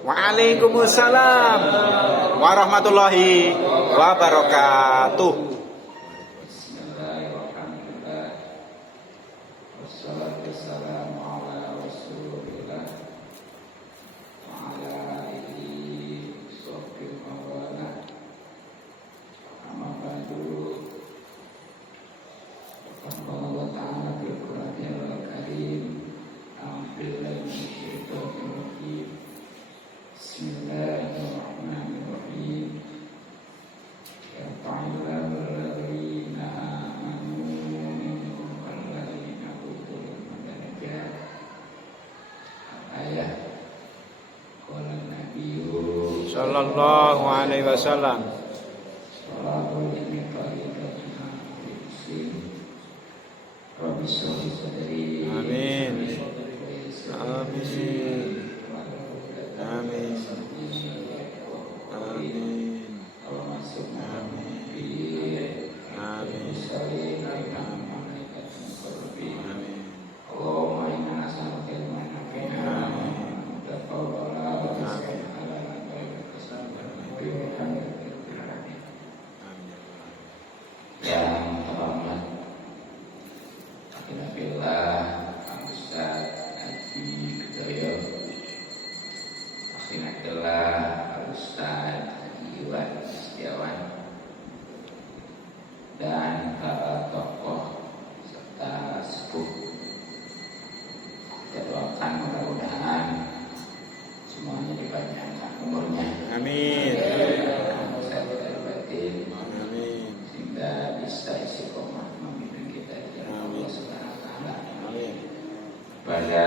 Waalaikumsalam warahmatullahi wabarakatuh. Bismillahirrahmanirrahim. Wassalatu wassalamu ala Rasulillah wa ala alihi washabbihi wa wala. Amma ba'du. Allah Ta'ala bil Qur'anil Karim. A'udzubillahi minasyaitonir rajim. Bismillahirrahmanirrahim. Yarfa'illahu alladhina amanu minkum walladhina utul darajat. Ayat qala nabiyyu Sallallahu alaihi wasallam. sallallahu alaihi wasallam Rabbi sholli sadri. Amin. Amin. Amin. Amin. Yang terhormat Alhamdulillah Pak Ustaz Haji Kedoyo, Alhamdulillah Pak Ustaz Haji Iwan Setiawan, dan para tokoh serta sepuh. Kita doakan mudah-mudahan semuanya dipanjangkan umurnya. Amin. Sehat dan batin, Amin. sehingga bisa istiqomah memimpin kita di jalan Allah Subhanahu wa Ta'ala. Amin. Pada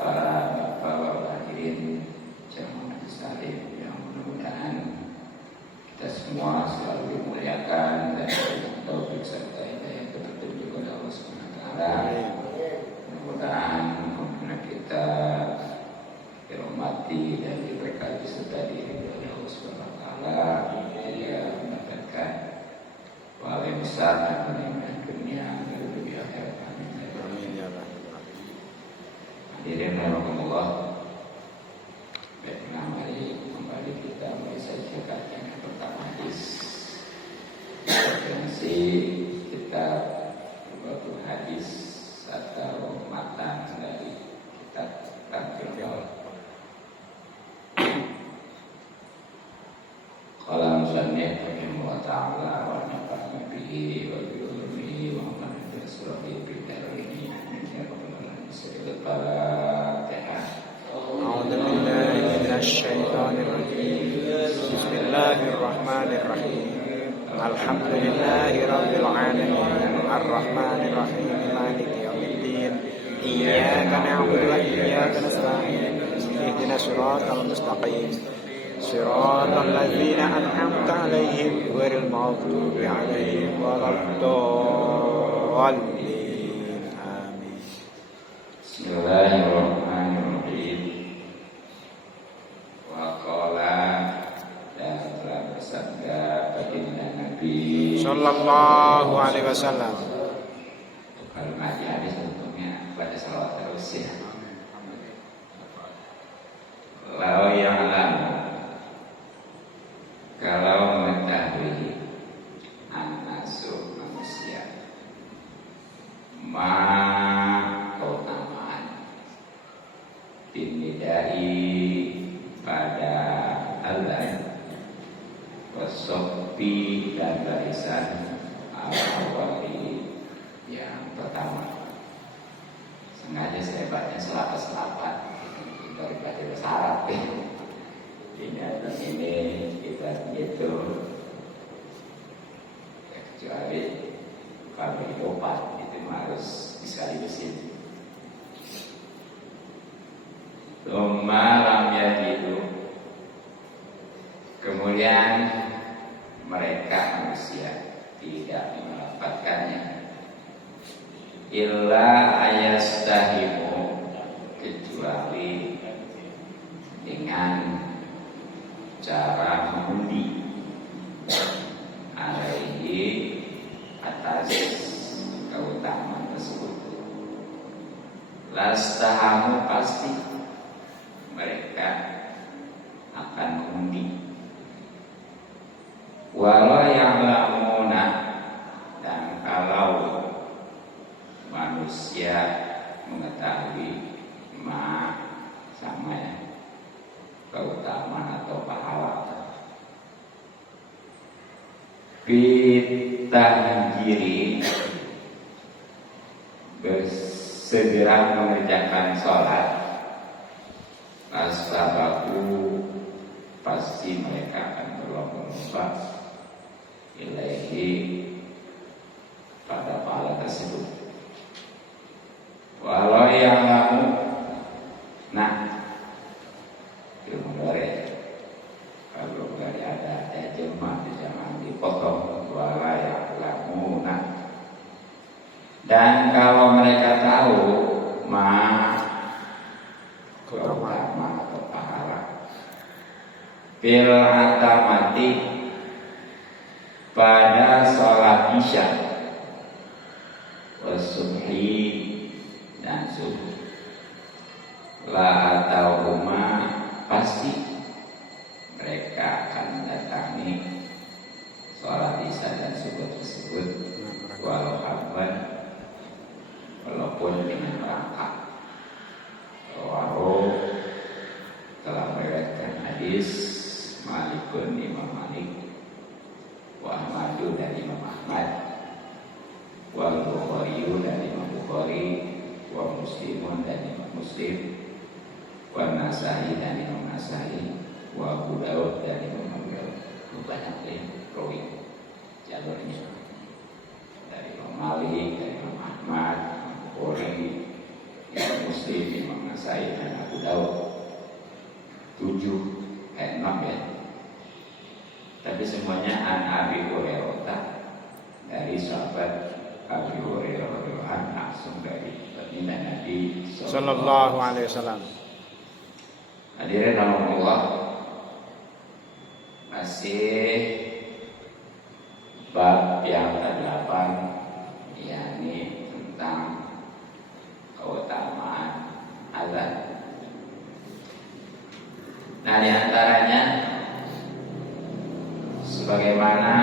para bapak-bapak hadirin jamaah salim yang mudah-mudahan kita semua selalu dimuliakan dan diberi taufik serta hidayah petunjuk oleh Allah Subhanahu wa Ta'ala. Mudah-mudahan kita dirahmati dan diberkati serta diridhoi oleh Allah Subhanahu wa Ta'ala, hingga mendapatkan pahala besar dan kenikmatan dunia dan dunia akhirat. Amin ya Allah. Hadirin rahimakumullah. Baiklah, mari kembali kita mulai saja kajian yang pertama hadis. Referensi kitab Batul Hadis atau matan dari kitab Tafsir. Qala musannif rahimahullah ta'ala wa nafa'ana bihi wa bi ulumihi wa man yasrahi bi darini min rabbana sallallahu Fatihah. أعوذ بالله من الشيطان الرجيم. بسم الله الرحمن الرحيم. الحمد لله رب العالمين الرحمن الرحيم مالك يوم الدين إياك نعبد وإياك نستعين اهدنا الصراط المستقيم صراط الذين أنعمت عليهم غير المغضوب عليهم ولا الضالين آمين. Bismillahirrahmanirrahim. Wa qala, dan telah bersabda baginda Nabi Sallallahu alaihi wasallam. kalau ngaji hadis tentunya pada salawat terus ya. Lau ya'lam, kalau mengetahui an-nasu manusia keutamaan dinidai pada Allah wasofi dan barisan awali yang pertama. Sengaja saya baca selapas-selapan daripada bahasa Arab. Ini ada ini kita gitu ya, kecuali kalau obat itu harus disekaligusin. Lam yajidu, kemudian mereka manusia tidak mendapatkannya illa ayastahimu, kecuali dengan cara mengundi alaihi, atas keutamaan tersebut. Lastahamu, pasti mereka manusia mengetahui sama ya, keutamaan atau pahala. Bitanjiri, bersegera mengerjakan sholat. Asabaku, pasti mereka akan berlomba-lomba ilaihi, pada pahala tersebut. Walau yang lamu, nah ilmu dore, kalau nggak ada terjemah jangan dipotong. Walau yang lamu, nah, dan kalau mereka tahu keutamaan atau pahala bil atamati, pada sholat isya, wasubhi, dan subuh, la atau pasti mereka akan mendatangi sholat isya dan subuh tersebut, walau abad, walaupun dengan perangkat. Walau telah meriwayatkan hadis Malikun, Imam Malik, wa Ahmadu, dan Imam Ahmad, wa Bukhari, dan Imam Bukhari, wa Muslimun, dan Imam Muslim, wa Nasai, dan Imam Nasai, wa Abu Daud, dan Imam Abu Daud. Banyak rawi jalurnya dari Imam Malik, dari Imam Ahmad, Imam Bukhari, Imam Muslim, Imam Nasai, dan Abu Daud. 6 ya. Tapi semuanya an Abi Hurairah, dari sahabat Abi Hurairah langsung dari baginda Nabi sallallahu alaihi wasallam. Hadirin rahimakumullah, masih bab yang ke-8, yakni tentang keutamaan azan. Nah, di antaranya sebagaimana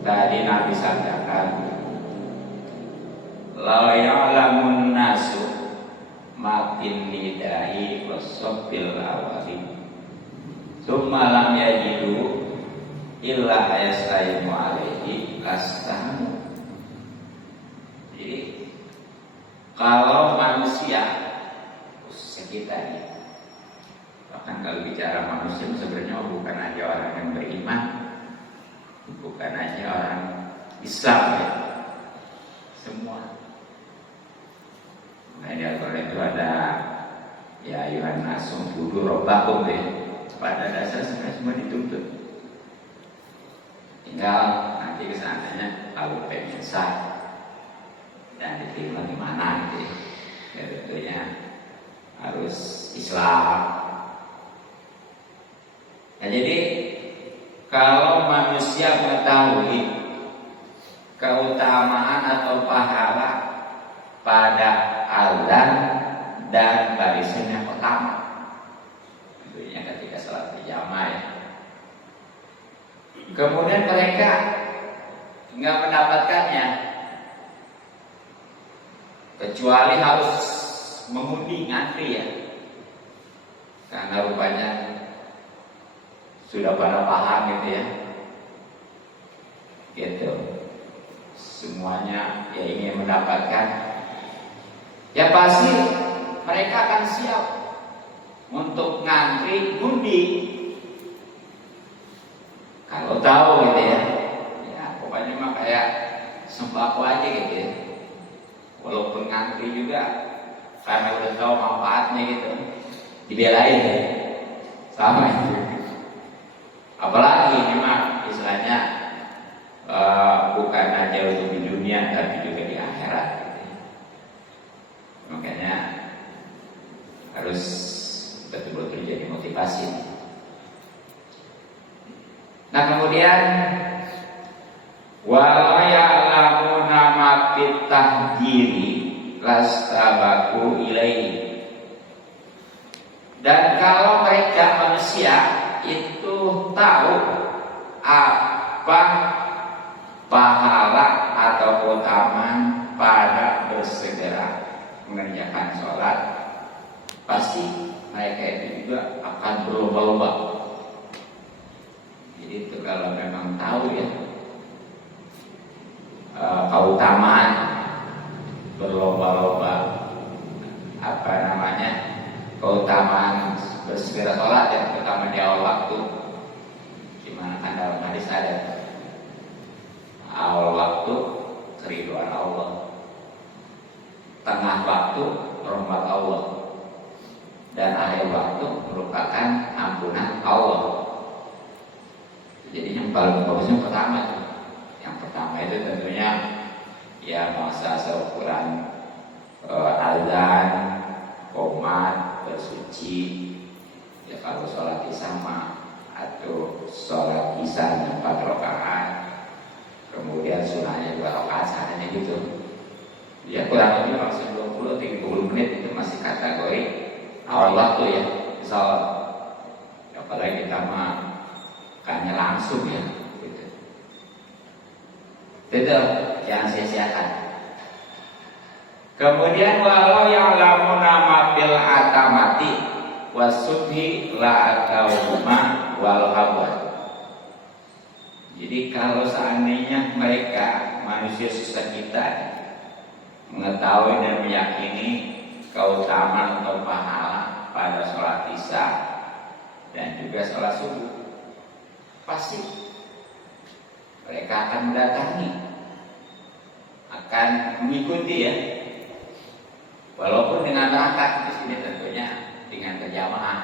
tadi Nabi sabdakan, la ya'lamun nasu makin nidai wasofil awali summa lam yajidu illa yasaimu alaihi lastamu. Jadi kalau manusia sekitarnya, bahkan kalau bicara manusia sebenarnya bukan aja orang yang beriman, bukan aja orang Islam ya, semua. Nah, di Al-Quran itu ada ya ayuhan nasum budu robbakum ya. Pada dasar semua dituntut. Tinggal nanti kesananya kalau pengen sah dan diterima di mana gitu. Ya tentunya harus Islam. Nah, jadi kalau manusia mengetahui keutamaan atau pahala pada azan dan barisan yang pertama, tentunya ketika salat berjamaah ya. Kemudian mereka nggak mendapatkannya, kecuali harus mengundi ngantri ya, karena rupanya sudah pada paham gitu ya, gitu. Semuanya ya ingin mendapatkan, ya pasti mereka akan siap untuk ngantri ngundi. Kalau tahu gitu ya, ya pokoknya mah kayak sembako aja gitu ya. Walaupun ngantri juga, karena udah tahu manfaatnya gitu, dibelain ya. Sama itu. Apalagi memang istilahnya bukan aja untuk di dunia, tapi juga di akhirat gitu. Makanya harus betul-betul jadi motivasi. Nah, kemudian walau ya'lamuna ma fit tahjiri lastabaku ilaihi. Dan kalau mereka manusia itu tahu apa pahala atau keutamaan pada mengerjakan sholat, pasti mereka itu juga akan berlomba-lomba. Jadi itu kalau memang tahu ya keutamaan berlomba-lomba, keutamaan bersegera sholat dan terutama di awal waktu. Gimana kan dalam hadis ada awal waktu keriduan Allah, tengah waktu rahmat Allah, dan akhir waktu merupakan ampunan Allah. Jadi yang paling bagusnya pertama. Yang pertama itu tentunya ya masa seukuran azan, qomat, bersuci. Ya kalau sholat isya atau sholat isya 4 rakaat, kemudian sunahnya 2 rakaat, seadanya gitu. Ya kurang lebih maksimal 20-30 menit itu masih kategori awal waktu ya. Misal apalagi kita makanya langsung ya gitu. Itu jangan sia-siakan. Kemudian walau yang lamuna fil atamati wasubhi la atauma wal abad. Jadi kalau seandainya mereka manusia sisa kita mengetahui dan meyakini keutamaan atau pahala pada sholat isya dan juga sholat subuh, pasti mereka akan mendatangi, akan mengikuti ya, walaupun dengan berangkat. Di sini tentunya dengan berjamaah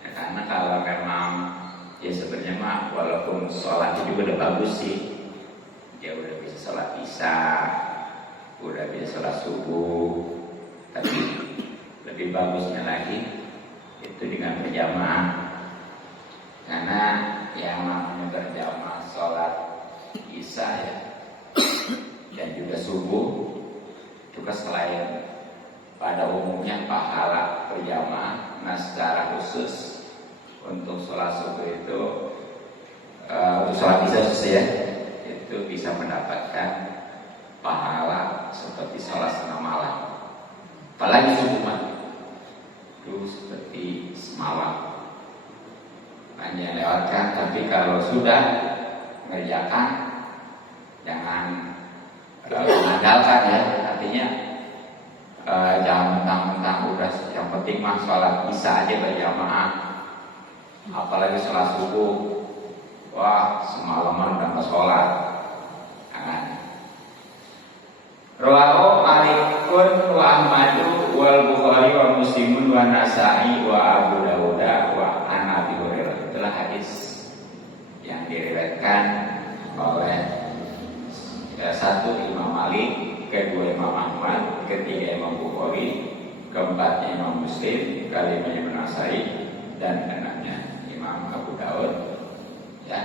ya, karena kalau memang ya sebenarnya walaupun sholat itu udah bagus sih, dia udah bisa sholat isya, udah bisa sholat subuh, tapi lebih bagusnya lagi itu dengan berjamaah. Karena yang namanya berjamaah sholat isya ya, dan juga subuh, juga selain pada umumnya pahala berjamaah, nah secara khusus untuk sholat subuh itu untuk sholat isya khusus ya, itu bisa mendapatkan pahala seperti sholat setengah malam. Apalagi subuh itu seperti semalam. Hanya lewatkan, tapi kalau sudah mengerjakan jangan mengandalkan ya. Artinya jangan mentang-mentang udah yang penting mah sholat isya aja berjamaah, apalagi sholat subuh, wah semalaman udah nggak sholat. Jangan. Rawahu Malikun wa Ahmadu wal Bukhari wa Muslimun wa Nasa'i wa Abu Dawud wa an Abi Hurairah. Itulah hadis yang diriwayatkan oleh satu Imam Malik, kedua Imam Ahmad, ketiga Imam Bukhari, keempatnya Imam Muslim, kelimanya Imam Nasa'i, dan keenamnya Imam Abu Dawud. Ya.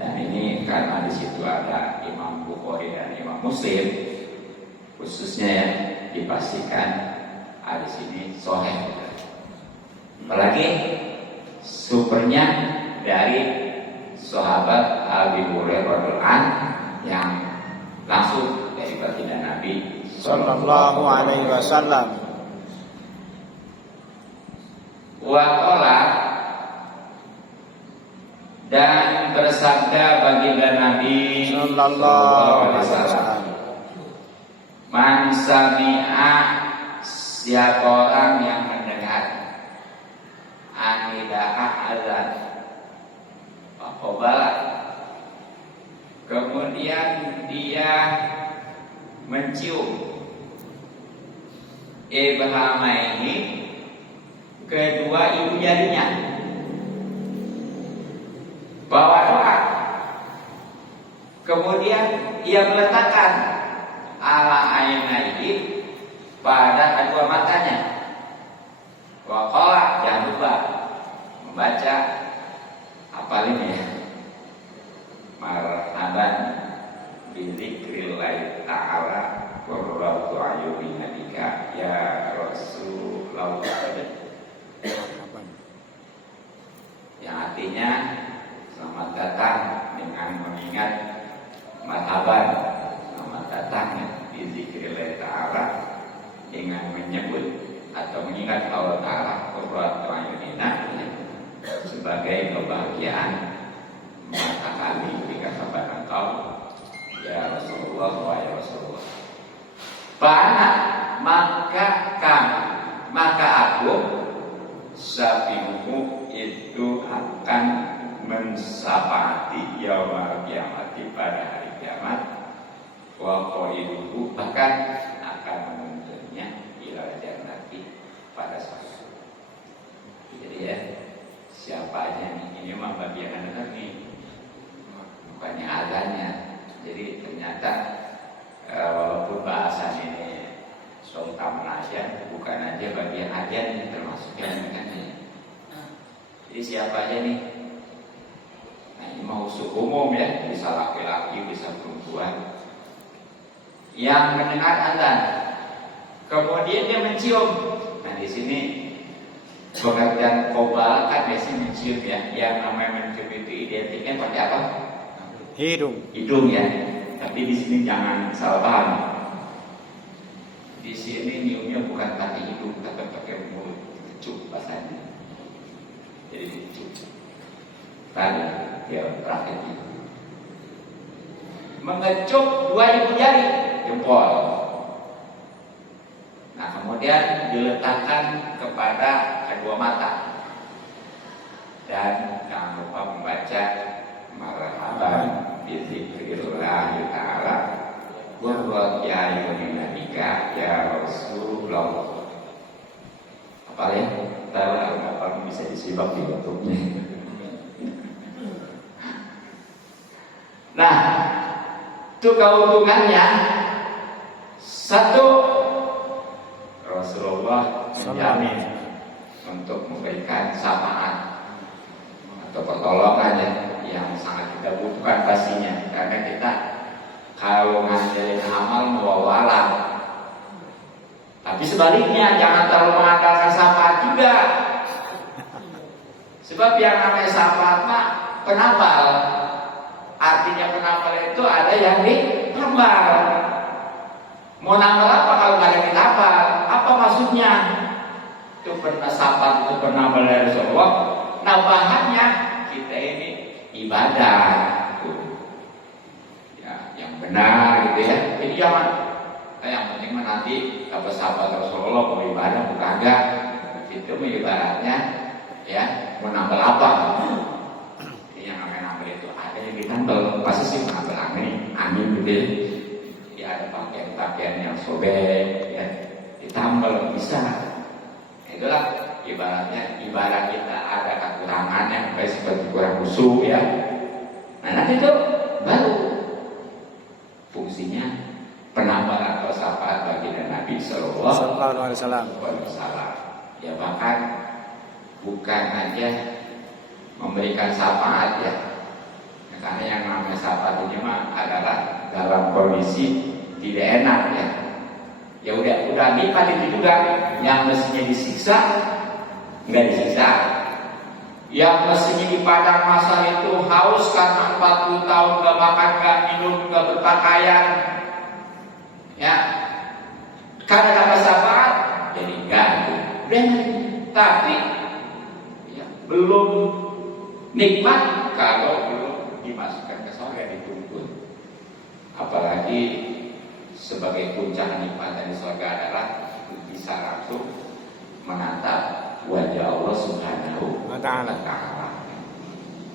Dan ini karena di situ ada Imam Bukhari dan Imam Muslim, khususnya ya dipastikan hadis ini sahih. Apalagi supernya dari sahabat Abi Hurairah radhiyallahu anhu yang langsung dari baginda Nabi sallallahu alaihi wasallam. Wa qala, dan bersabda baginda Nabi Sallallahu alaihi wasallam, man sami'a, siapa orang yang mendengar anida'a azan faqobala, kemudian dia mencium ibhamaini, kedua ibu jarinya, bawa doa, kemudian ia meletakkan ala ainaihi, pada kedua matanya, wa qala, jangan lupa membaca apa ini ya, marhaban bi dzikrillah ta'ala qurratu ayuni nabika ya Rasulullah, yang artinya selamat datang dengan mengingat marhaban, selamat datang di dzikrillah ta'ala dengan menyebut atau mengingat Allah Ta'ala qurratu ayunina sebagai kebahagiaan mata kami ketika kepada engkau ya Rasulullah wa ya Rasulullah. Fa'ana maka aku sabimu itu akan mensyafaati yaumul kiamat pada hari kiamat wa qailuhu bahkan akan menuntunnya ila jannati pada surga. Jadi ya siapa aja nih ini mah bagian dengar nih bukannya adanya. Jadi ternyata walaupun bahasan ini sultan aja bukan aja bagian ajan termasuk yang dengannya. Jadi siapa aja nih? Nah ini mau usul umum ya, bisa laki-laki, bisa perempuan yang mendengar azan, kemudian dia mencium. Nah di sini pengertian qobal kan biasanya mencium ya. Yang namanya mencium itu identiknya pakai apa? Hidung ya. Tapi di sini jangan salah paham. Di sini nyiumnya bukan pakai hidung, tapi pakai mulut, kecup bahasanya. Jadi kecup. Tadi dia praktek itu. Mengecup dua ibu jari jempol. Nah kemudian diletakkan kepada kedua mata dan jangan lupa membaca marhaban bizikrillah ta'ala wa ya yuninabika ya Rasulullah. Apa ya? Kalau bisa disimak di YouTube-nya. Nah, itu keuntungannya satu, Rasulullah menjamin untuk memberikan syafaat atau pertolongan yang sangat kita butuhkan pastinya, karena kita kalau ngandelin amal muawalah. Tapi sebaliknya jangan terlalu mengandalkan syafaat juga, sebab yang namanya syafaat mah penambal. Artinya penambal itu ada yang ditambal. Mau nambal apa kalau nggak ada yang ditambal? Apa maksudnya? Itu pernah syafaat itu penambal dari Rasulullah. Nah bahannya kita ini ibadah ya, yang benar gitu ya. Jadi jangan yang penting nanti dapat syafaat Rasulullah mau ibadah bukan enggak. Itu ibaratnya ya mau nambal apa? Yang namanya nambal itu ada yang ditambal. Pasti sih nambal angin gitu ya. Ya ada pakaian yang sobek ya ditambal bisa. Itulah ibaratnya ibarat kita ada kekurangannya kayak seperti kurang khusyuk ya. Nah nanti itu baru fungsinya penambal atau syafaat bagi Nabi Sallallahu Alaihi Wasallam. Ya bahkan bukan aja memberikan syafaat ya. Karena yang namanya syafaat ini mah adalah dalam kondisi tidak enak ya. Ya udah nikmat itu juga yang mestinya disiksa nggak disiksa. Yang mestinya di padang masa itu haus karena 40 tahun nggak makan, nggak minum, nggak berpakaian, ya karena dapat syafaat jadi ganti. Tapi ya, belum nikmat kalau belum dimasukkan ke surga dituntut. Apalagi sebagai puncak nikmat dari surga adalah bisa langsung menatap wajah Allah Subhanahu wa Ta'ala.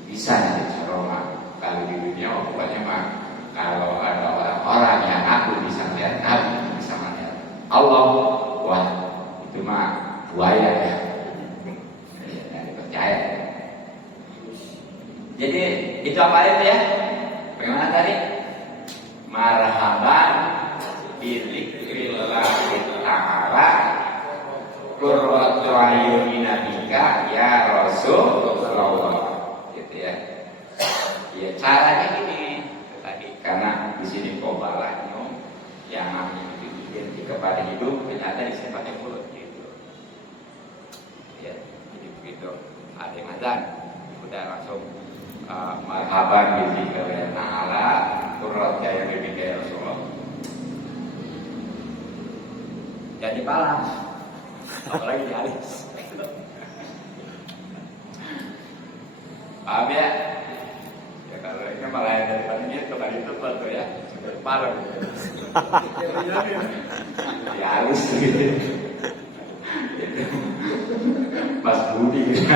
Bisa dicaroma. Kalau di dunia pokoknya mah kalau ada orang-orang yang aku bisa melihat Nabi, bisa melihat Allah, wah itu mah buaya ya. Jadi percaya. Jadi itu apa itu ya? Bagaimana tadi? Marhaban bizikrillah ta'ala qurratu ayunina bika ya Rasulullah. Gitu ya. Ya caranya gini tadi karena di sini kobalanya yang namanya identik kepada hidup ternyata di sini pakai mulut gitu. Ya, jadi begitu. Ada yang azan udah langsung marhaban bizikrillah ta'ala qurratu ayunina bika ya Rasulullah. jadi palang, apalagi di alis. Paham ya? Ya kalau ini malah yang daripada gitu kan itu tuh ya, sudah palang. Di alis gitu. Mas Budi gitu.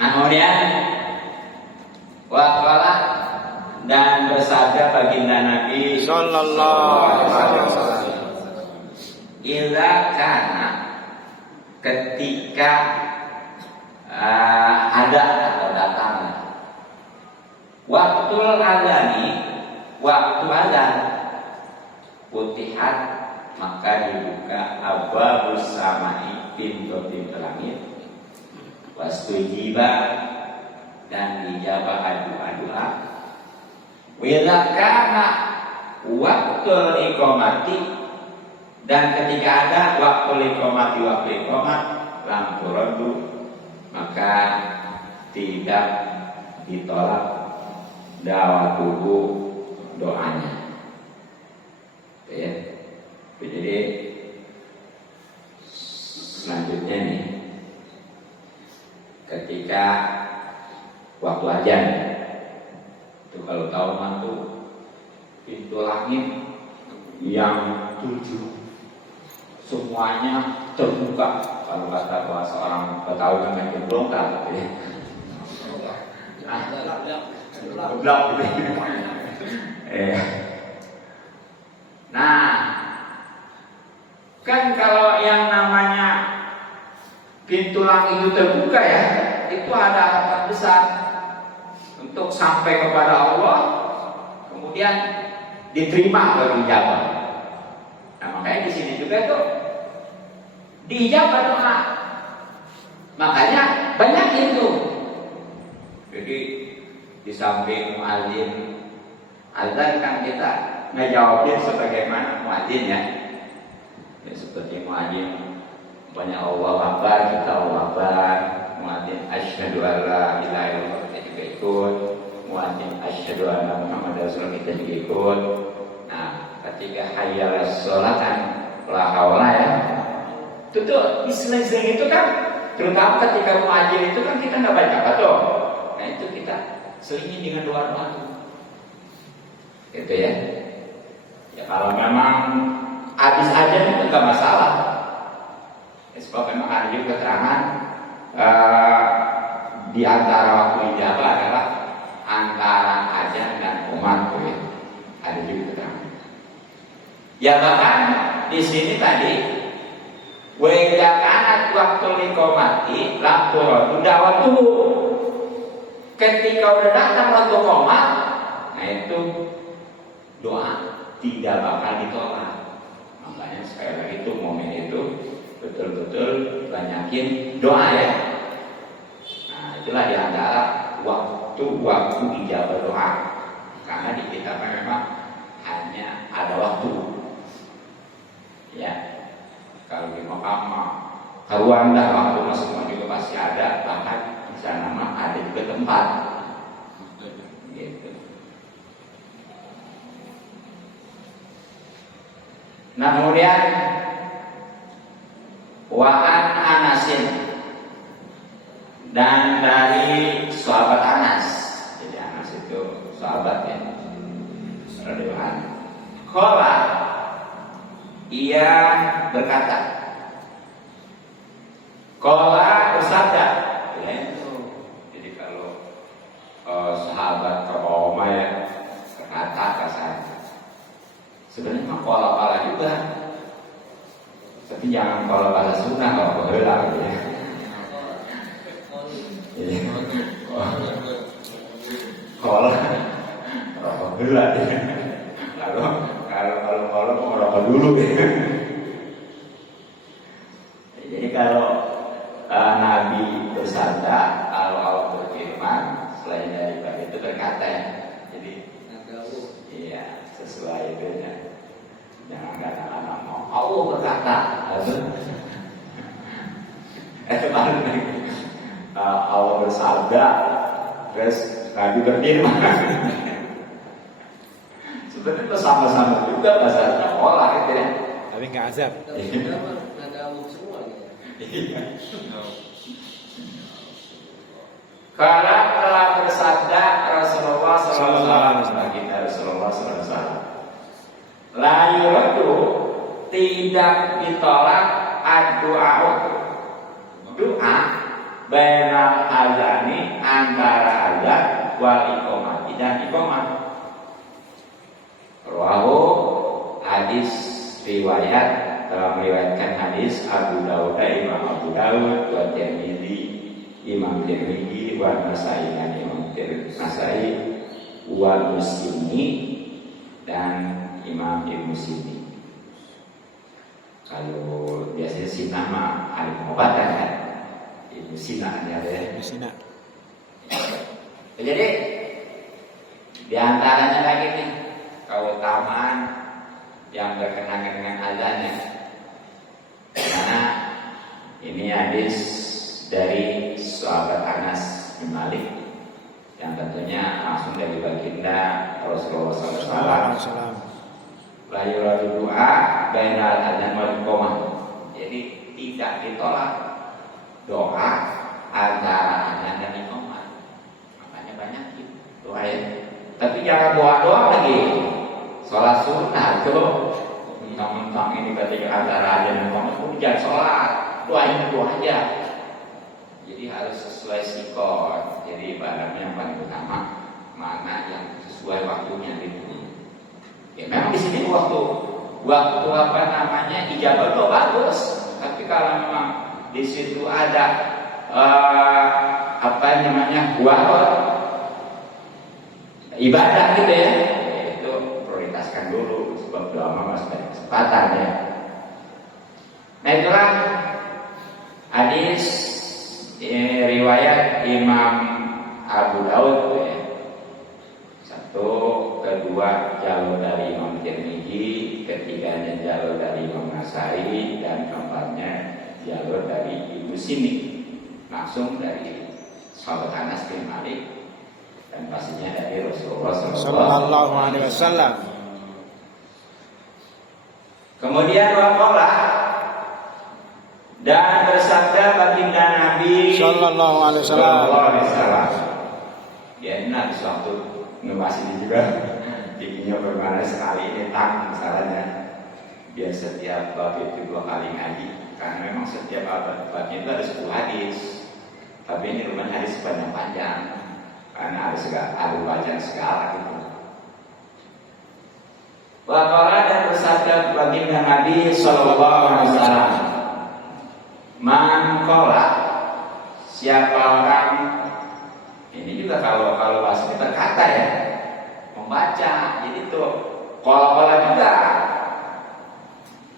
Nah kemudian waqala dan bersabda baginda Nabi Sallallahu alaihi wasallam. Ila kana ketika ada atau datang waktul adani, waktu adzan putihat maka dibuka abwabus samai, pintu-pintu langit, wastujiba dan dijabah doa-doa. Wila kana waktul iqamati dan ketika ada waktu iqamati, waktu iqamat lam turadu maka tidak ditolak da'watuhu doanya. Ya. Jadi selanjutnya nih ketika waktu azan itu kalau tahu mantu pintu langit yang 7 semuanya terbuka, kalau kata bahasa orang Betawi kan jemblongkar gitu ya. Geblak gitu. Nah, kan kalau yang namanya pintu langit itu terbuka ya, itu ada harapan besar untuk sampai kepada Allah, kemudian diterima oleh ijabah. Nah makanya di sini juga tuh diijabah doa. Makanya banyak itu. Jadi di samping muadzin azan kan kita ngejawabin sebagaimana muadzin ya. Ya seperti muadzin banyak Allah Akbar, kita Allah Akbar, muadzin asyhadu alla ilaha illallah kita juga ikut, muadzin asyhadu anna Muhammadar Rasulullah kita juga ikut. Nah, ketika hayya 'alas shalah kan la haula ya. Itu tuh di selain itu kan terutama ketika muadzin itu kan kita enggak baca apa tuh. Nah, itu kita selingi dengan doa-doa itu. Gitu ya. Ya kalau memang habis aja itu enggak masalah. Sebab memang ada juga keterangan di antara waktu ijabah adalah antara azan dan umat ya. Ada juga keterangan. Ya bahkan di sini tadi wejakanat waktu liqomati laktur udah waktu ketika udah datang waktu komat, nah itu doa tidak bakal ditolak. Makanya sekali lagi itu momen itu betul-betul banyakin doa ya. Nah itulah di antara waktu ijabah doa. Karena di kita memang hanya ada waktu. Ya. Kalau di Mekah karuan dah waktu semua juga pasti ada, bahkan di sana mah ada juga tempat. Gitu. Nah kemudian Wa'an Anasin dan dari sahabat Anas. Jadi Anas itu sahabat ya, radhiyallahu anhu. Qala ia berkata, qala bersabda. Ya, jadi kalau sahabat ke Oma ya berkata kasar. Sebenarnya mah qala juga. Tapi jangan kalau bahasa sunnah kalau heula gitu ya. Kalau heula ya. Kalau mau rokok dulu ya. Jadi kalau Nabi bersabda, kalau Allah berfirman, selain daripada itu berkata ya. Jadi iya sesuai itu ya. Jangan kata-kata mau Allah berkata. Allah bersabda, terus ragu berdiri. Sebenarnya itu sama-sama juga bahasanya pola gitu ya. Tapi nggak azab. Nada umum semua gitu. Karena telah bersabda Rasulullah Sallallahu alaihi SAW, baginda Rasulullah SAW, la yuraddu, tidak ditolak doa bainal azani, antara azan wal iqamah dan iqamah. Rawahu, hadis riwayat, telah meriwayatkan hadis Abu Dawud, Imam Abu Dawud, wa Tirmidzi, Imam Tirmidzi, wa Nasai, dan Imam Nasai, wa Muslimi, dan Imam Muslimi. Kalau biasanya Sina mah ahli pengobatan kan, Ibnu Sina ya deh. Di sini. Jadi di antaranya lagi nih keutamaan yang berkenaan dengan azannya. Karena ini hadis dari sahabat Anas bin Malik yang tentunya langsung dari baginda Rasulullah SAW. La yuradu doa bainal adzan wal iqamah. Jadi tidak ditolak doa antara adzan dan iqamah. Makanya banyak doa ya. Tapi jangan doa lagi. Sholat sunnah tuh mentang-mentang ini ketika antara adzan dan iqamah jangan sholat, doain doa aja. Jadi harus sesuai sikon. Jadi ibadahnya yang paling utama mana yang sesuai waktunya gitu. Ya memang di sini waktu apa namanya ijabah itu bagus. Tapi kalau memang di situ ada apa namanya ibadah gitu ya, itu prioritaskan dulu sebab doa masih banyak kesempatan ya. Nah itulah hadis riwayat Imam Abu Dawud ya. Satu, kedua jalur dari Imam Tirmidzi, ketiganya jalur dari Imam Nasai, dan keempatnya jalur dari Ibnu Sini, langsung dari sahabat Anas bin Malik, dan pastinya dari Rasulullah Sallallahu alaihi wasallam. Kemudian waqala, dan bersabda baginda Nabi Sallallahu alaihi wasallam. Ya ini habis waktu ngebahas ini juga giginya bermana sekali ini tang masalahnya. Biar setiap bab itu 2 kali ngaji, karena memang setiap bab itu ada 10 hadis. Tapi ini lumayan hadis panjang-panjang, karena ada bacaan segala gitu. Waqala, dan bersabda baginda Nabi Sallallahu alaihi wasallam, man qala, siapa orang, ini juga kalau bahasa berkata ya, membaca. Jadi itu qala juga.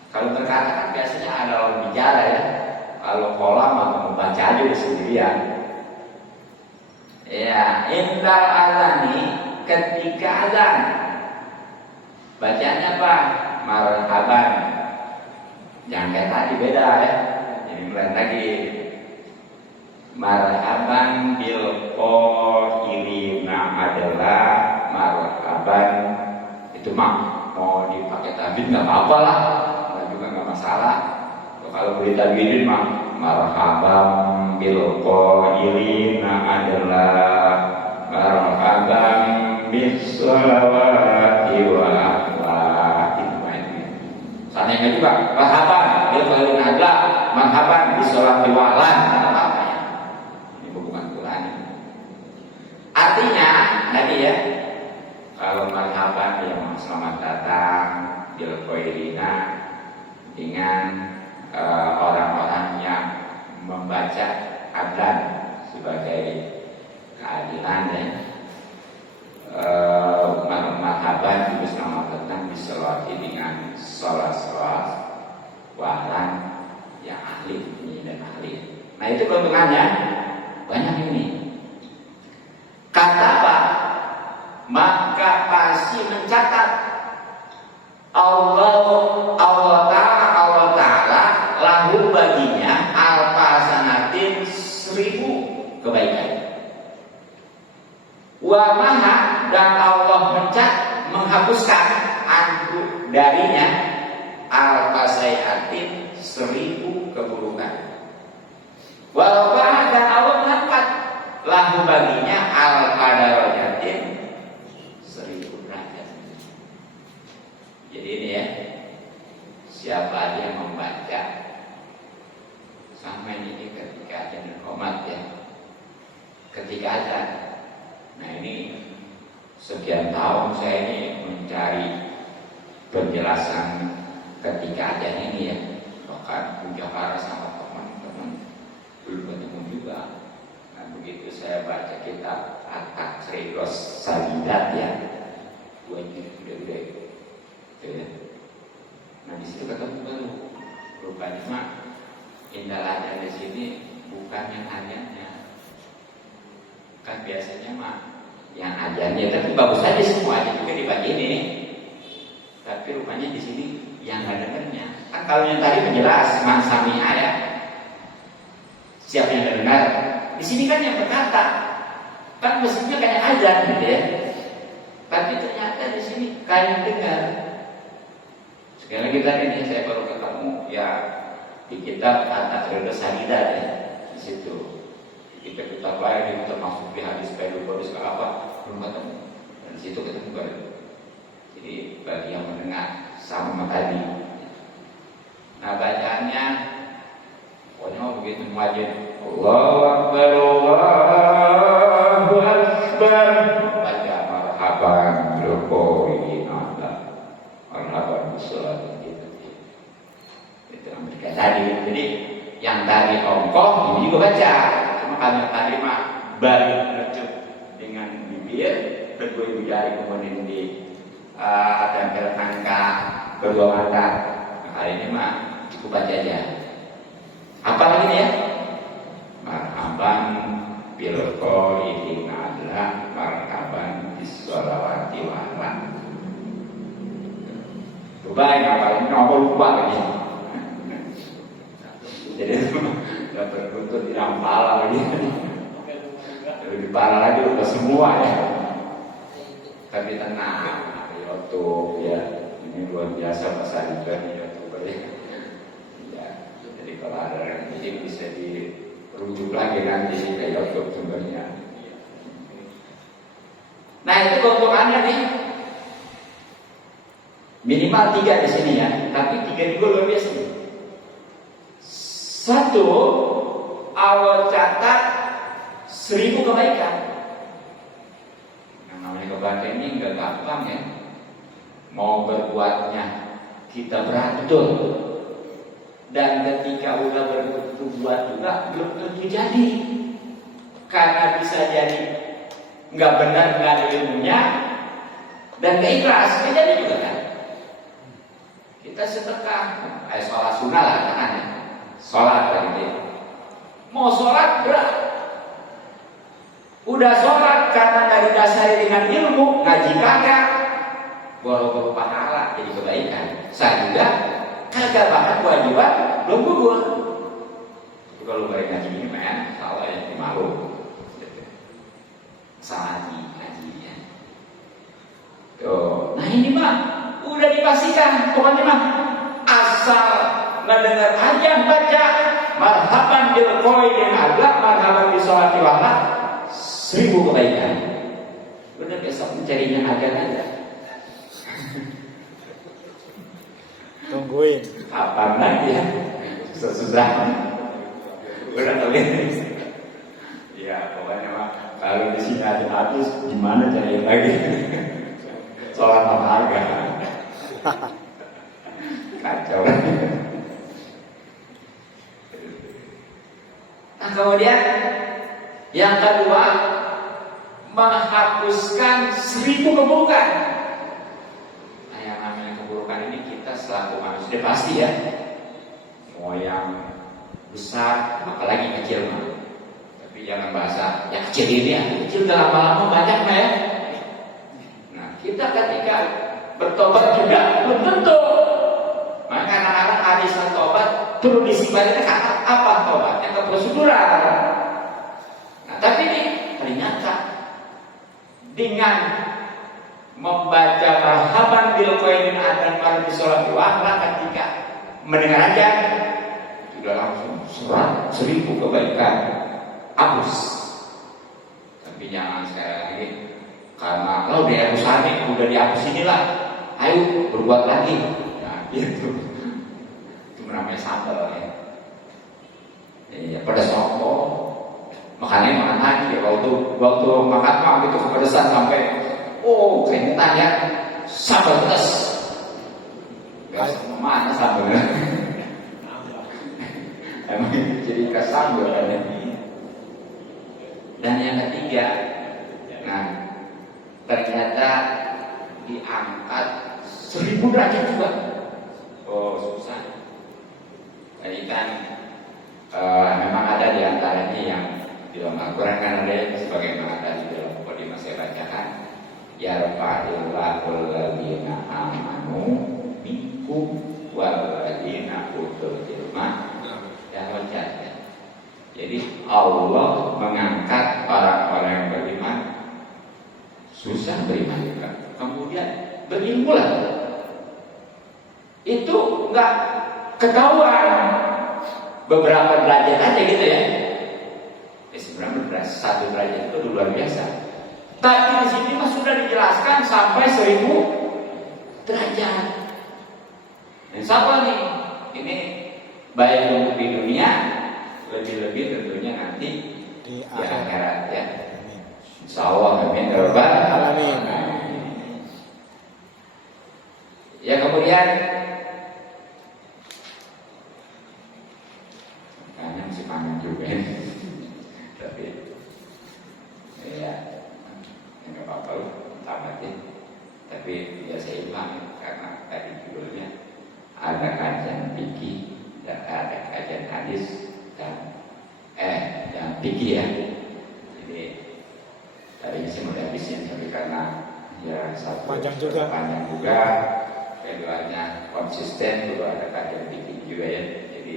Kalau berkata kan biasanya ada orang bicara ya. Kalau qala mah membaca aja sendirian. Ya, indal azani, ketika azan. Bacanya apa? Marhaban. Jangan kayak tadi, beda ya. Jadi mulai lagi. Marhaban bil qailina adalah marhaban itu mah mau dipakai tabid nggak apa-apa lah, juga nggak masalah. Kalau beli tabidin mah marhaban bil qailina adalah marhaban bis sholawati wa akhlaqi. Sananya juga marhaban bil qailina adalah marhaban bis sholawati wa akhlaqi. Artinya tadi ya, kalau marhaban yang selamat datang bil qailina, dengan orang-orang yang membaca adzan sebagai keadilan ya. Marhaban juga selamat datang disolati dengan sholat-sholat wahlan yang ahli dan ahli. Nah itu keuntungannya banyak ini. Kata apa? Maka pasti mencatat Allah Ta'ala lahu baginya alfa sanatin 1000 kebaikan. Wa maha, dan Allah menghapuskan anhu darinya al-fasaiatin 1000 keburukan. Wa rafa'a, dan Allah mengangkat lahu baginya al-qadarajatin 1000 derajat. Jadi ini ya, siapa aja yang membaca sama ini ketika azan dan qomat ya, ketika azan. Nah ini sekian tahun saya ini mencari penjelasan ketika azan ini ya, bahkan Jakarta sama teman-teman belum ketemu juga. Nah begitu saya baca kitab At-Taqriros Salidat ya, dua jilid gede-gede, ya. Nah di situ ketemu baru rupanya mah indah azan di sini bukan yang azannya. Kan biasanya mah yang ajarnya tapi bagus aja semua aja juga dibaca ini. Tapi rupanya di sini yang nggak dengarnya. Kan kalau yang tadi menjelas man sami'a ya, siapa yang dengar. Di sini kan yang berkata, kan mestinya kayak azan gitu ya. Tapi ternyata di sini kayak dengar. Sekali lagi tadi nih saya baru ketemu ya di kitab At-Taqriros Salidat ya, di situ. Kita lain kita masuk di hadis hadis ke apa belum ketemu, dan situ ketemu baru. Jadi bagi yang mendengar sama tadi, nah bacaannya pokoknya begitu wajib Allahu Akbar Allahu Akbar, baca marhaban biqouli nada marhaban bisolat gitu. Itu mereka tadi. Jadi yang tadi ongkoh ini juga baca. Kalau tadi mah baru ngecup dengan bibir, berdua ibu jari kemudian tempel angka berdua mata. Nah, kali ini mah cukup baca aja. Apa lagi ya? Marhaban bil qaili nadla marhaban bis sholawati wa'ala. Coba ngapalin nomor lupa lagi. Jadi nggak berbuntut di rampalan lagi, lebih parah lagi udah semua ya. Tapi tenang, YouTube ya, ini luar biasa Mas Arifin nih YouTuber ya. Ya, jadi kalau ada ini bisa dirujuk lagi nanti ke YouTube sumbernya. Nah itu keuntungannya nih, minimal 3 di sini ya, tapi 3 juga luar biasa. Satu, Allah catat 1000 kebaikan. Yang namanya kebaikan ini enggak gampang ya. Mau berbuatnya kita berat betul. Dan ketika udah berbuat juga belum tentu jadi. Karena bisa jadi enggak benar, enggak ada ilmunya, dan enggak ikhlas, enggak jadi juga kan. Kita sedekah, sholat sunnah lah kan ya. Sholat tadi, mau sholat berat. Udah sholat karena nggak didasari dengan ilmu, ngaji kagak, boro-boro pahala jadi kebaikan. Saya juga kagak bahkan kewajiban belum gugur. Tapi kalau balik ngaji ini men, salah ya dimalu. Salah ngajinya. Tuh, nah ini mah udah dipastikan, pokoknya mah asal mendengar aja baca marhaban bil qailin adla marhaban bi sholati wa'ala 1000 kebaikan. Udah besok mencarinya agan aja. Tungguin. Kapan lagi ya? Sesudah. Udah terlihat. Ya pokoknya mah kalau di sini ada habis gimana cari lagi? Sholat apa harga? Kacau. Nah kemudian yang kedua, menghapuskan 1000 keburukan. Nah yang namanya keburukan ini kita selaku manusia pasti ya, mau yang besar apalagi kecil mah. Tapi jangan bahasa yang kecil ini ya, kecil udah lama-lama banyak mah ya. Nah kita ketika bertobat juga belum tentu. Maka kadang-kadang hadis tobat perlu disimpulkan apa tobatnya ke prosedural. Nah tapi ini ternyata dengan membaca marhaban bil qainin atan mar bi sholati wa ketika mendengar ajan sudah langsung 100.000 kebaikan hapus. Tapi jangan sekali lagi karena kalau di Yerusalem udah dihapus inilah, ayo berbuat lagi. Nah, gitu. Itu namanya sambal ya. Ya pada soko. Makanya makan lagi waktu makan mah gitu kepedesan sampai keringetan ya. Sambal pedas. Gak mana sambalnya. Emang jadi kesambal ada. Dan yang ketiga, nah ternyata diangkat 1000 derajat juga. Susah. Jadi kan memang ada di antaranya yang di dalam Al-Quran kan ada yang sebagaimana tadi dalam mukadimah saya bacakan, yarfa'illahul ladzina amanu minkum wal ladzina utul ilma darajat. Jadi Allah mengangkat orang-orang yang beriman, susah beriman juga, kemudian berilmu lah. Itu enggak ketahuan beberapa derajat aja gitu ya. Sebenarnya satu derajat itu luar biasa. Tapi di sini mah sudah dijelaskan sampai 1000 derajat. Dan siapa nih? Ini baik untuk di dunia, lebih-lebih tentunya nanti di akhirat ya. Insyaallah amin ya rabbal alamin. Ya kemudian tanya masih panjang juga. Tapi ya nggak apa-apa loh, tamatin. Tapi ya saya ulang karena tadi judulnya ada kajian fikih dan ada kajian hadis dan yang fikih ya. Jadi tadinya sih mau habisin tapi karena ya satu panjang juga, keduanya konsisten juga ada kajian fikih juga ya. Jadi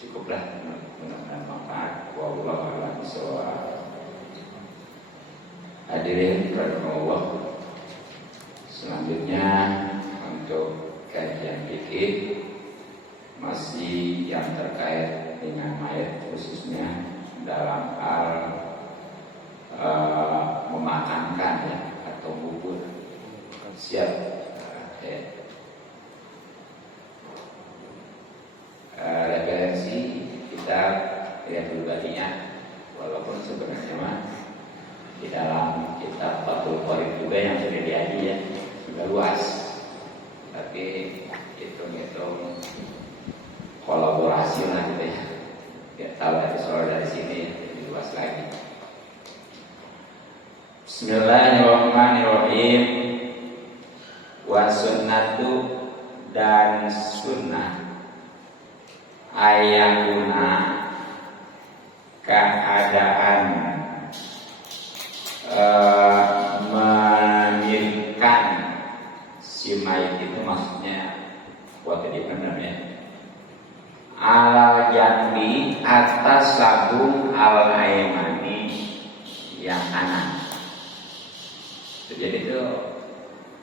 cukuplah mudah-mudahan manfaat. Wallahu a'lam bishawab. Hadirin rahimakumullah. Selanjutnya untuk kajian fikih masih yang terkait dengan mayat, khususnya dalam hal memakamkan ya, atau kubur. Siap ya. Referensi kita lihat dulu tadinya, walaupun sebenarnya mah di dalam kitab Fathul Qorib juga yang sudah diaji ya, sudah luas, tapi hitung-hitung kolaborasi lah gitu ya, biar tahu dari soal dari sini lebih luas lagi. Bismillahirrahmanirrahim. Wa sunnatu dan sunnah ayatuna keadaan menyiapkan si mayit itu, maksudnya buat jadi benar ya, ala jambi atas sabung al aimani yang kanan. Jadi itu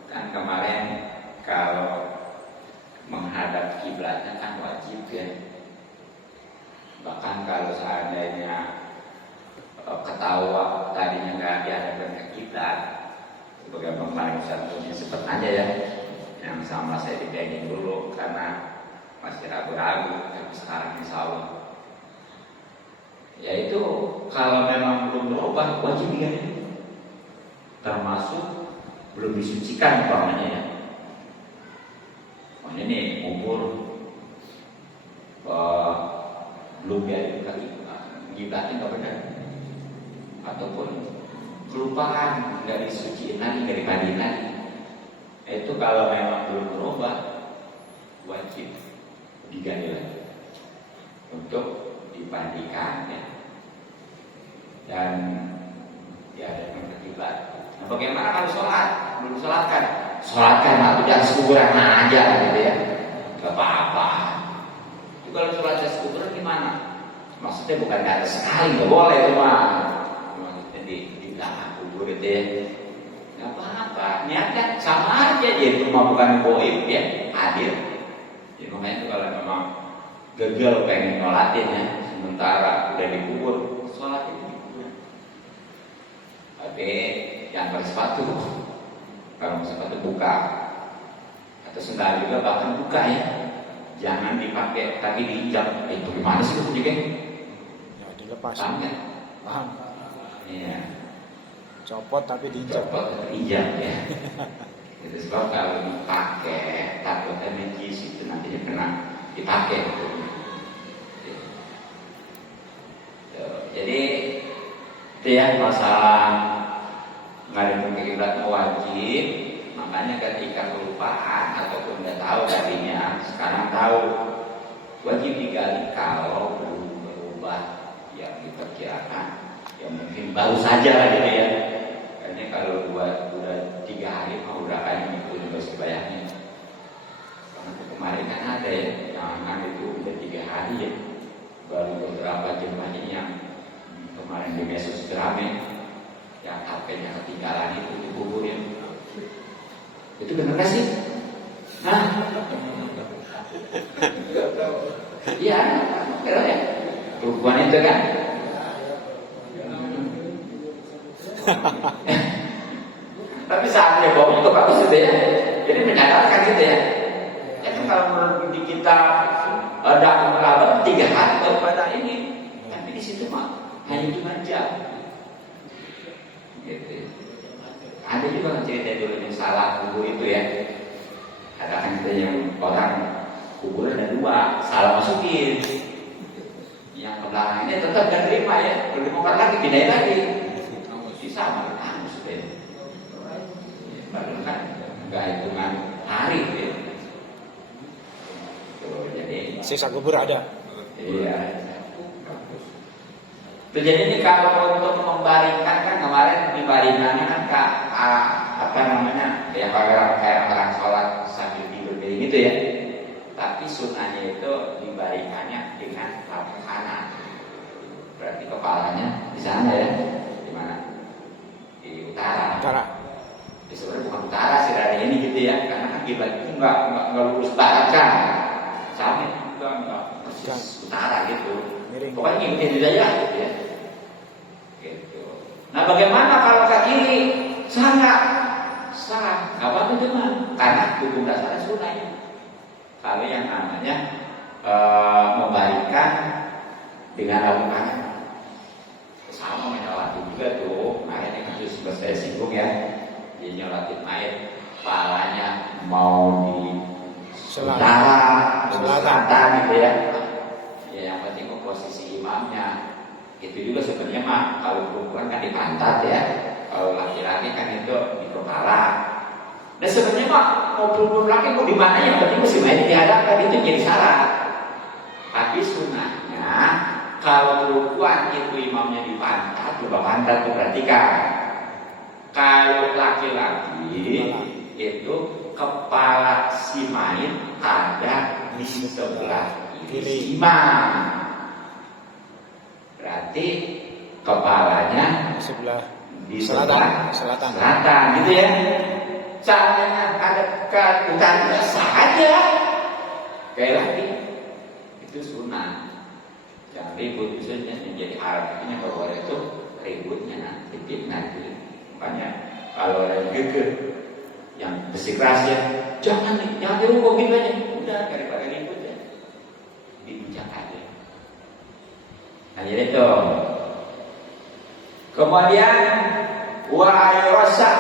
kan kemarin kalau menghadap kiblatnya kan wajib ya. Bahkan kalau seandainya ketawa tadinya nggak dihadapkan ke kiblat, sebagai kemarin satunya sempat aja ya, yang sama saya dipengin dulu karena masih ragu-ragu, tapi sekarang insya Allah. Yaitu kalau memang belum berubah wajib diganti, termasuk belum disucikan umpamanya ya. Makanya nih umur belum biarin kaki giblatin nggak benar, ataupun kelupaan nggak disuciin lagi, nggak dimandiin lagi. Itu kalau memang belum berubah wajib diganti lagi untuk dipandikan ya. Dan diadakan ke kiblat. Nah, bagaimana kalau sholat? Belum sholatkan? Sholatkan atau jangan sekuburan aja gitu ya. Gak apa-apa. Itu kalau sholat di sekuburan gimana? Maksudnya bukan di atas sekali, gak boleh cuma. Maksudnya di belakang kuburan kubur itu ya. Nggak apa-apa, niatnya sama aja dia itu mah bukan goib ya, hadir. Jadi makanya itu kalau memang gagal pengen nolatin ya, sementara udah dikubur, sholat itu dikubur. Tapi yang bersepatu, kalau sepatu buka atau sendal juga bahkan buka ya, jangan dipakai tapi diinjak. Itu gimana sih itu juga? Ya dilepas. Paham kan? Paham. Iya. Copot tapi diinjak. Copot atau injak ya. Itu sebab kalau dipakai takutnya najis itu nantinya kena dipakai gitu. Jadi itu ya masalah ngadepin kiblat wajib. Makanya ketika kelupaan ataupun nggak tahu tadinya, sekarang tahu wajib digali kalau belum berubah yang diperkirakan. Ya mungkin baru saja lah gitu ya. Karena kalau udah 3 hari mau udah kayak itu juga sebayangnya. Karena kemarin kan ada ya, jangan itu udah 3 hari ya. Baru beberapa jemaah ini yang kemarin di mesos rame, yang HP-nya ketinggalan itu dikuburin. Itu benar gak sih? Hah? Iya, kira ya. Perempuan itu kan. Tapi saatnya bawa itu bagus gitu ya. Jadi menyadarkan gitu ya. Itu kalau menurut kita ada kemerabat 3 hari kepada ini, tapi di situ mah hanya cuma jam. Gitu. Ada juga cerita dulu yang salah kubur itu ya. Ada kan kita yang orang kubur ada 2, salah masukin. Yang ke belakang ini tetap gak terima ya, kalau dibongkar lagi pindahin lagi. Sama kan sudah. Baru kan enggak hitungan hari ya. Jadi Sisa kubur ada. iya. Jadi ini kalau untuk membarikan kan kemarin dibarikannya kan apa namanya ya kayak orang sholat sambil tidur gitu ya. Tapi sunnahnya itu dibarikannya dengan telapak kanan. Berarti kepalanya di sana ya. Di mana? Di utara. Utara. Ya, sebenarnya bukan utara sih dari ini gitu ya. Karena kan kiblat itu nggak lurus barat kan. Sama juga nggak persis utara gitu. Miring. Pokoknya ngikutin aja gitu ya. Gitu. Nah bagaimana kalau ke kiri? Salah. Nggak apa-apa cuma karena hukum dasarnya sunnahnya. Kalau yang namanya membalikan dengan lalu kanan sama menyolatin juga tuh. Nah ini kasus saya singgung ya. Dia nyolatin mayat, palanya mau di utara, selatan gitu ya. Ya yang penting posisi imamnya. Itu juga sebenarnya mah kalau perempuan kan di pantat ya, kalau laki-laki kan itu di kepala. Dan sebenarnya mah mau perempuan laki mau di mana yang penting mesti main dihadapkan itu jadi syarat. Tapi sunnahnya kalau perempuan itu imamnya di pantat, coba pantat perhatikan. Kalau laki-laki itu kepala si mayit ada di sebelah kiri imam. Berarti kepalanya Sebelah di selatan gitu ya. Caranya ada ke utara saja. Kayak lagi itu sunnah. Jangan ribut misalnya menjadi artinya bahwa itu ributnya nanti. Makanya kalau ada geger yang bersikeras ya, jangan dirubah gitu aja. Udah daripada ribut ya, dibijak aja. Nah jadi itu. Kemudian wa ayrasa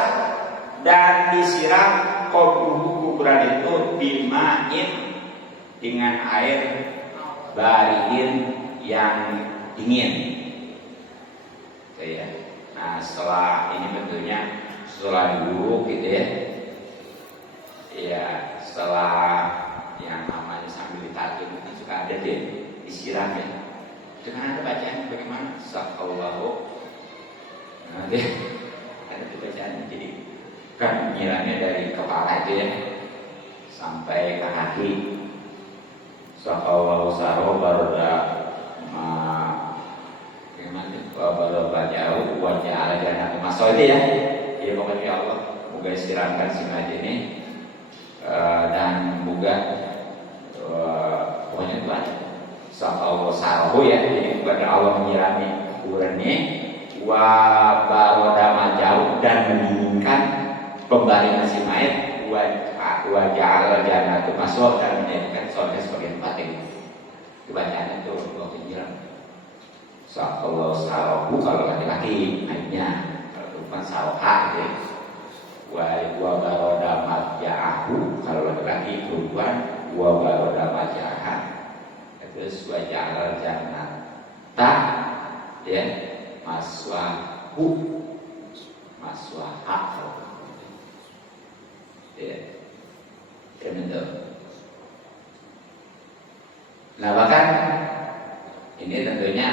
dan disiram kuburan itu dimain dengan air baridin yang dingin. Gitu ya. Nah setelah ini bentuknya setelah dulu gitu ya. Ya setelah yang namanya sambil ditarjim itu suka ada deh disiram ya. Dengan ada bacaan bagaimana? Sakallahu. Nah deh ada bacaan jadi kan nyiramnya dari kepala itu ya sampai ke kaki. Sakallahu sarobarda Berubah jauh buat ala jannah masuk itu ya. Jadi pokoknya ya Allah moga istirahatkan si mayat ini dan moga pokoknya buat Allah sarohu ya. Jadi kepada Allah menyirami kuburannya wa baroda jauh dan menginginkan pembaringan si mayat wa ja'al jannah itu masuk dan menjadikan surga sebagai tempat ini. Kebacaan itu waktu nyiram. Kalau sarohu kalau laki-laki naiknya, kalau perempuan saroha ya. Wa baroda maja'ahu kalau laki-laki perempuan wa baroda maja'ah. Terus wa ja'al jannata ya maswahu maswaha ya. Betul. Nah bahkan ini tentunya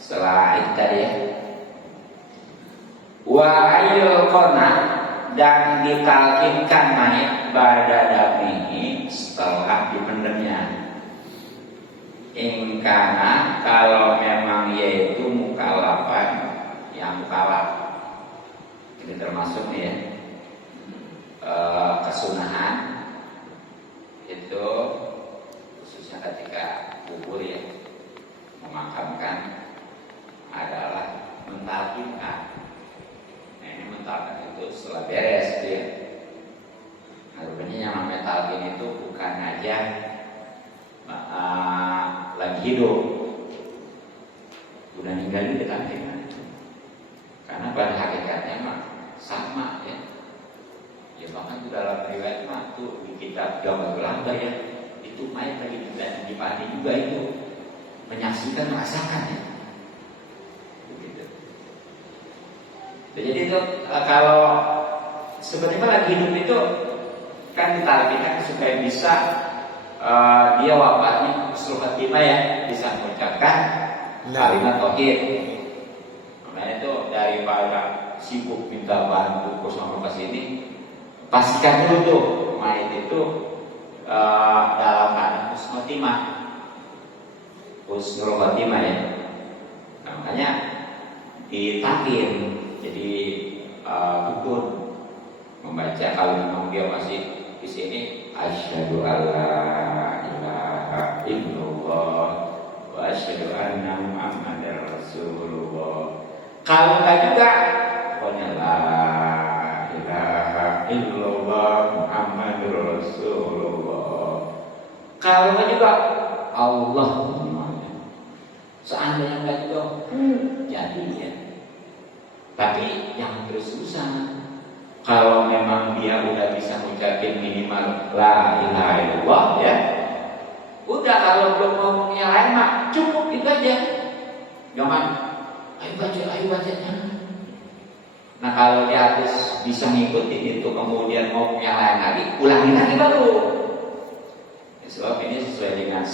setelah itu tadi ya. Wa ayyul qana dan ditalkinkan mayat pada damihi setelah dipendamnya. Ingkana kalau memang yaitu mukallafan yang mukallaf. Ini termasuk nih ya kesunahan itu khususnya ketika kubur ya memakamkan adalah mentalkinkan. Nah ini mentalkin itu setelah beres ya. Nah rupanya yang namanya talkin itu bukan aja lagi hidup, udah ninggalin ditalkinkan. Karena pada hakikatnya mah sama ya. Ya bahkan itu dalam riwayat mah tuh di kitab Jawabul Amba ya itu mayat lagi di padi juga itu menyaksikan merasakan ya. Begitu. Jadi itu kalau sebenarnya lagi hidup itu kan ditalkinkan supaya bisa dia wafatnya husnul khatimah ya bisa mengucapkan kalimat tauhid. Makanya itu daripada sibuk minta bantu bersama ke sini pastikan dulu tuh mayat itu dalam keadaan husnul khatimah. Husnul khatimah ya. Nah, makanya ditalkin jadi dukun membaca kalau memang dia masih di sini asyhadu alla ilaha illallah wa asyhadu anna muhammadar rasulullah. Kalau enggak juga pokoknya la ilaha illallah muhammadur rasulullah. Kalau enggak juga Allah seandainya enggak juga jadi ya. Tapi yang terus-terusan kalau memang dia udah bisa mengucapin minimal la ilaha illallah ya. Udah kalau belum ngomong yang lain mah cukup itu aja. Jangan ayo baca. Nah kalau dia habis bisa ngikutin itu kemudian ngomong yang lain lagi, ulangi lagi baru. Ya, sebab ini sesuai dengan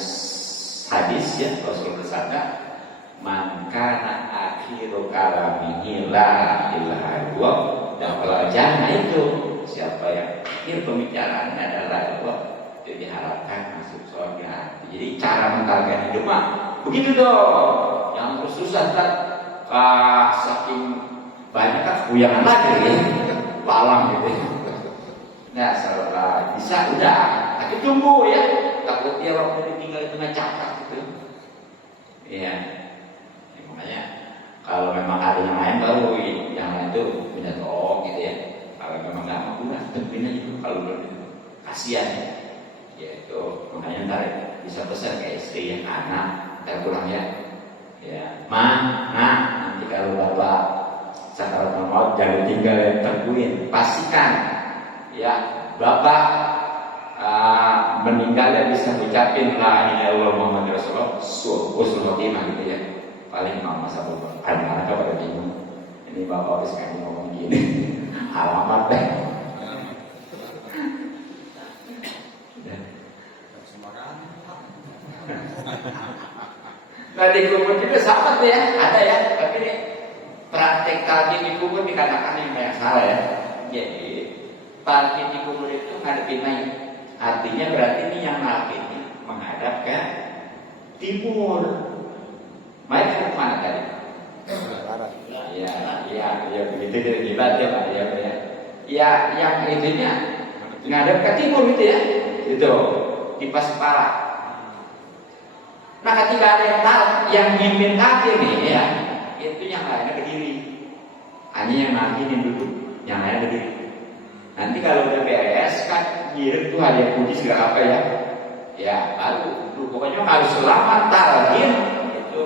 hadis ya Rasul bersabda, "Man kana akhiru kalamihi la ilaha illallah." Dan kalau jannah itu siapa yang akhir pembicaraannya adalah Allah itu diharapkan masuk surga. Jadi cara mentalkan hidup mah begitu dong. Yang terus-terusan kan saking banyak kan kuyangan lagi ya, lalang gitu. Nah setelah bisa udah, tapi tunggu ya. Takut dia waktu ditinggal itu ngacak gitu. Iya. Ya, makanya kalau memang ada yang lain baru yang lain itu punya tolong gitu ya. Kalau memang nggak mau udah tentuin aja kalau belum kasihan ya itu makanya ntar bisa pesan ke istri yang anak ntar pulang ya nanti kalau bapak sakarat maut jangan tinggal yang tungguin pastikan ya bapak meninggal dan bisa ucapin la ilaha illallah Muhammadur Rasulullah husnul khotimah gitu ya. Paling mama sama anak-anak pada bingung ini bapak habis kayak ngomong gini alamat deh. Nah di kubur juga sama tuh ya, ada ya, tapi ini praktek talqin di kubur dikatakan yang banyak salah ya. Jadi talqin di kubur itu ngadepin mayat, artinya berarti ini yang talqinnya menghadap ke timur. Mayat ke mana tadi? Barat. Iya begitu deh hebat ya Pak ya. Ya yang itunya ngadep ke timur gitu ya. Itu di pas kepala. Nah ketika ada yang mimpin kafir nih ya, itu yang lainnya berdiri. Hanya yang ngakinin duduk, yang lain berdiri. Nanti kalau udah beres kan ngirim tuh hadiah puji segala apa ya. Ya baru pokoknya kalau selamat talqin itu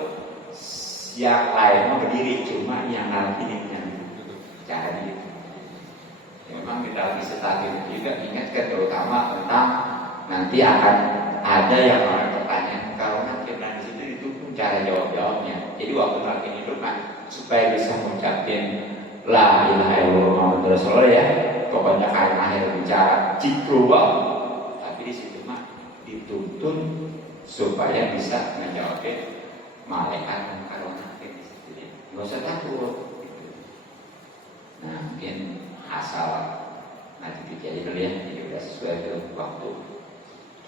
yang lain berdiri, cuma yang ngakinin yang cara gitu. Memang kita bisa tadi juga ingatkan terutama tentang nanti akan ada yang orang bertanya kalau nanti di situ itu pun cara jawabnya. Jadi waktu makin hidup kan supaya bisa mengucapkan la ilaha illallah Muhammadur Rasulullah ya. Pokoknya kalian akhir bicara cikruwa, tapi di situ mah dituntun supaya bisa menjawabkan malaikat kalau nanti di situ. Nggak usah takut. Nah mungkin asal nanti dijadi dulu ya, jadi udah sesuai dengan waktu.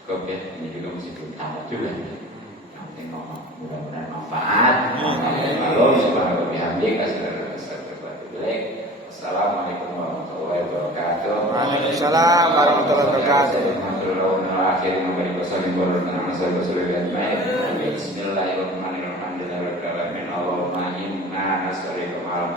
Cukup ya, ini juga masih belum tamat juga. Yang penting ngomong, mudah-mudahan manfaat. Kalau subhanahu wa bihamdika Assalamualaikum warahmatullahi wabarakatuh. Waalaikumsalam warahmatullahi wabarakatuh. Bismillahirrahmanirrahim. Allahumma inna nas'aluka